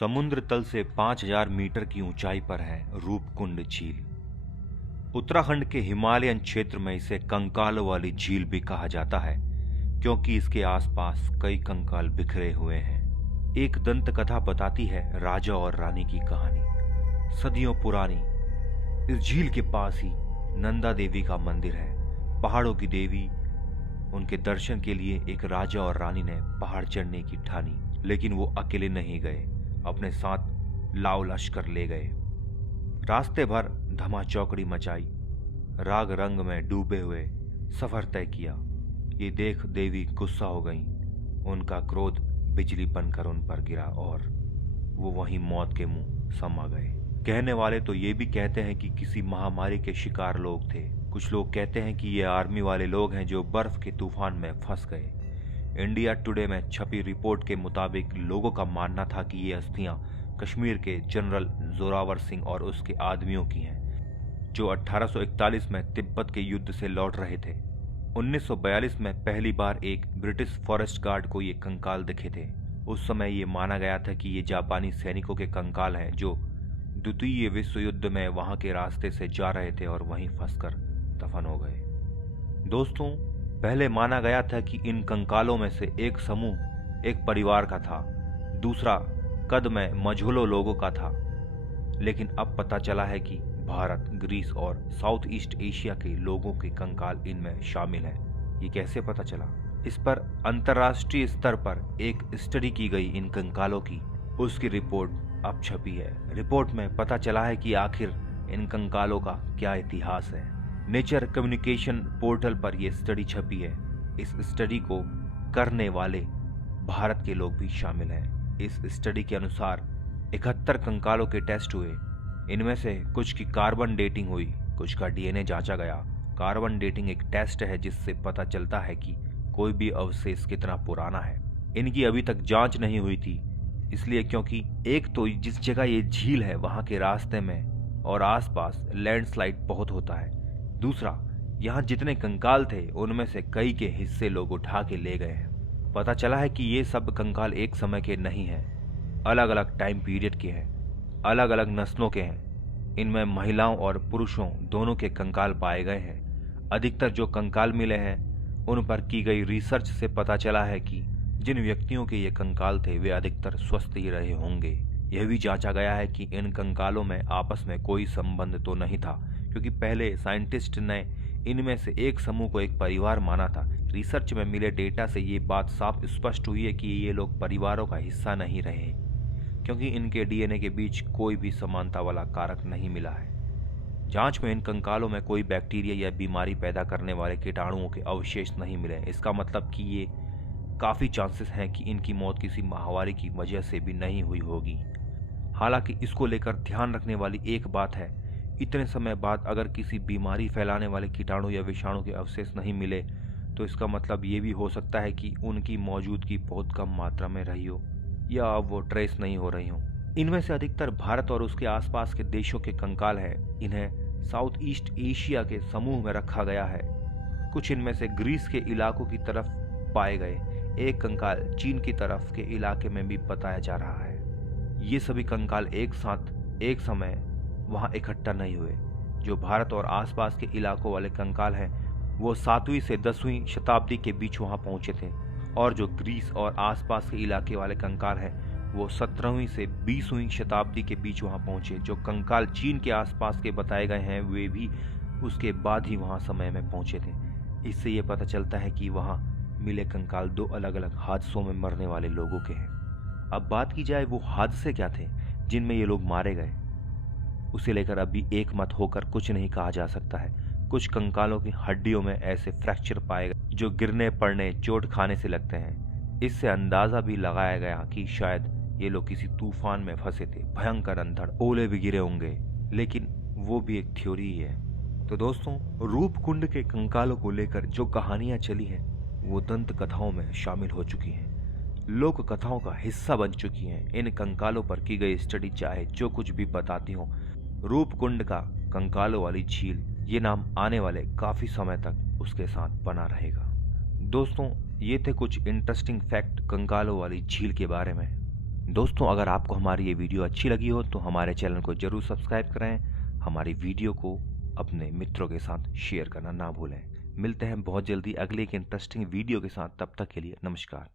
समुद्र तल से 5000 मीटर की ऊंचाई पर है रूपकुंड झील। उत्तराखंड के हिमालयन क्षेत्र में इसे कंकालों वाली झील भी कहा जाता है, क्योंकि इसके आसपास कई कंकाल बिखरे हुए हैं। एक दंत कथा बताती है राजा और रानी की कहानी, सदियों पुरानी। इस झील के पास ही नंदा देवी का मंदिर है, पहाड़ों की देवी। उनके दर्शन के लिए एक राजा और रानी ने पहाड़ चढ़ने की ठानी, लेकिन वो अकेले नहीं गए, अपने साथ लाव लश्कर ले गए। रास्ते भर धमा चौकड़ी मचाई, राग रंग में डूबे हुए सफर तय किया। ये देख देवी गुस्सा हो गईं। उनका क्रोध बिजली बनकर उन पर गिरा और वो वहीं मौत के मुंह समा गए। कहने वाले तो ये भी कहते हैं कि किसी महामारी के शिकार लोग थे। कुछ लोग कहते हैं कि ये आर्मी वाले लोग हैं जो बर्फ के तूफान में फंस गए। इंडिया टुडे में छपी रिपोर्ट के मुताबिक लोगों का मानना था कि ये अस्थियां कश्मीर के जनरल जोरावर सिंह और उसके आदमियों की हैं, जो 1841 में तिब्बत के युद्ध से लौट रहे थे। 1942 में पहली बार एक ब्रिटिश फॉरेस्ट गार्ड को ये कंकाल दिखे थे। उस समय ये माना गया था कि ये जापानी सैनिकों के कंकाल हैं जो द्वितीय विश्व युद्ध में वहां के रास्ते से जा रहे थे और वहीं फंसकर दफन हो गए। दोस्तों, पहले माना गया था कि इन कंकालों में से एक समूह एक परिवार का था, दूसरा कद में मझोलों लोगों का था। लेकिन अब पता चला है कि भारत, ग्रीस और साउथ ईस्ट एशिया के लोगों के कंकाल इनमें शामिल हैं। ये कैसे पता चला? इस पर अंतर्राष्ट्रीय स्तर पर एक स्टडी की गई इन कंकालों की। उसकी रिपोर्ट अब छपी है। रिपोर्ट में पता चला है कि आखिर इन कंकालों का क्या इतिहास है। नेचर कम्युनिकेशन पोर्टल पर यह स्टडी छपी है। इस स्टडी को करने वाले भारत के लोग भी शामिल हैं। इस स्टडी के अनुसार 71 कंकालों के टेस्ट हुए। इनमें से कुछ की कार्बन डेटिंग हुई, कुछ का डीएनए जांचा गया। कार्बन डेटिंग एक टेस्ट है जिससे पता चलता है कि कोई भी अवशेष कितना पुराना है। इनकी अभी तक जांच नहीं हुई थी, इसलिए क्योंकि एक तो जिस जगह ये झील है वहां के रास्ते में और आसपास लैंडस्लाइड बहुत होता है। दूसरा, यहाँ जितने कंकाल थे उनमें से कई के हिस्से लोग उठा के ले गए हैं। पता चला है कि ये सब कंकाल एक समय के नहीं हैं, अलग अलग टाइम पीरियड के हैं, अलग अलग नस्लों के हैं। इनमें महिलाओं और पुरुषों दोनों के कंकाल पाए गए हैं। अधिकतर जो कंकाल मिले हैं उन पर की गई रिसर्च से पता चला है कि जिन व्यक्तियों के ये कंकाल थे वे अधिकतर स्वस्थ ही रहे होंगे। यह भी जांचा गया है कि इन कंकालों में आपस में कोई संबंध तो नहीं था, क्योंकि पहले साइंटिस्ट ने इनमें से एक समूह को एक परिवार माना था। रिसर्च में मिले डेटा से ये बात साफ स्पष्ट हुई है कि ये लोग परिवारों का हिस्सा नहीं रहे, क्योंकि इनके डीएनए के बीच कोई भी समानता वाला कारक नहीं मिला है। जांच में इन कंकालों में कोई बैक्टीरिया या बीमारी पैदा करने वाले कीटाणुओं के अवशेष नहीं मिले। इसका मतलब कि ये काफ़ी चांसेस हैं कि इनकी मौत किसी महामारी की वजह से भी नहीं हुई होगी। हालांकि इसको लेकर ध्यान रखने वाली एक बात है, इतने समय बाद अगर किसी बीमारी फैलाने वाले कीटाणु या विषाणु के अवशेष नहीं मिले तो इसका मतलब ये भी हो सकता है कि उनकी मौजूदगी बहुत कम मात्रा में रही हो या अब वो ट्रेस नहीं हो रही हो। इनमें से अधिकतर भारत और उसके आसपास के देशों के कंकाल हैं। इन्हें साउथ ईस्ट एशिया के समूह में रखा गया है। कुछ इनमें से ग्रीस के इलाकों की तरफ पाए गए। एक कंकाल चीन की तरफ के इलाके में भी बताया जा रहा है। ये सभी कंकाल एक साथ एक समय वहां इकट्ठा नहीं हुए। जो भारत और आसपास के इलाकों वाले कंकाल हैं वो 7वीं से 10वीं शताब्दी के बीच वहां पहुंचे थे, और जो ग्रीस और आसपास के इलाके वाले कंकाल हैं वो 17वीं से 20वीं शताब्दी के बीच वहां पहुंचे। जो कंकाल चीन के आसपास के बताए गए हैं वे भी उसके बाद ही वहां समय में पहुंचे थे। इससे ये पता चलता है कि वहां मिले कंकाल दो अलग अलग हादसों में मरने वाले लोगों के हैं। अब बात की जाए वो हादसे क्या थे जिनमें ये लोग मारे गए, उसे लेकर अभी एक मत होकर कुछ नहीं कहा जा सकता है। कुछ कंकालों की हड्डियों में ऐसे फ्रैक्चर पाए गए जो गिरने पड़ने, चोट खाने से लगते हैं। इससे अंदाजा भी लगाया गया कि शायद ये लोग किसी तूफान में फंसे थे, भयंकर अंधड़ ओले भी गिरे होंगे, लेकिन वो भी एक थ्योरी ही है। तो दोस्तों, रूपकुंड के कंकालों को लेकर जो कहानियां चली हैं वो दंत कथाओं में शामिल हो चुकी हैं, लोक कथाओं का हिस्सा बन चुकी हैं। इन कंकालों पर की गई स्टडी चाहे जो कुछ भी बताती हो, रूपकुंड का कंकालों वाली झील ये नाम आने वाले काफी समय तक उसके साथ बना रहेगा। दोस्तों, ये थे कुछ इंटरेस्टिंग फैक्ट कंकालों वाली झील के बारे में। दोस्तों, अगर आपको हमारी ये वीडियो अच्छी लगी हो तो हमारे चैनल को जरूर सब्सक्राइब करें। हमारी वीडियो को अपने मित्रों के साथ शेयर करना ना भूलें। मिलते हैं बहुत जल्दी अगले एक इंटरेस्टिंग वीडियो के साथ। तब तक के लिए नमस्कार।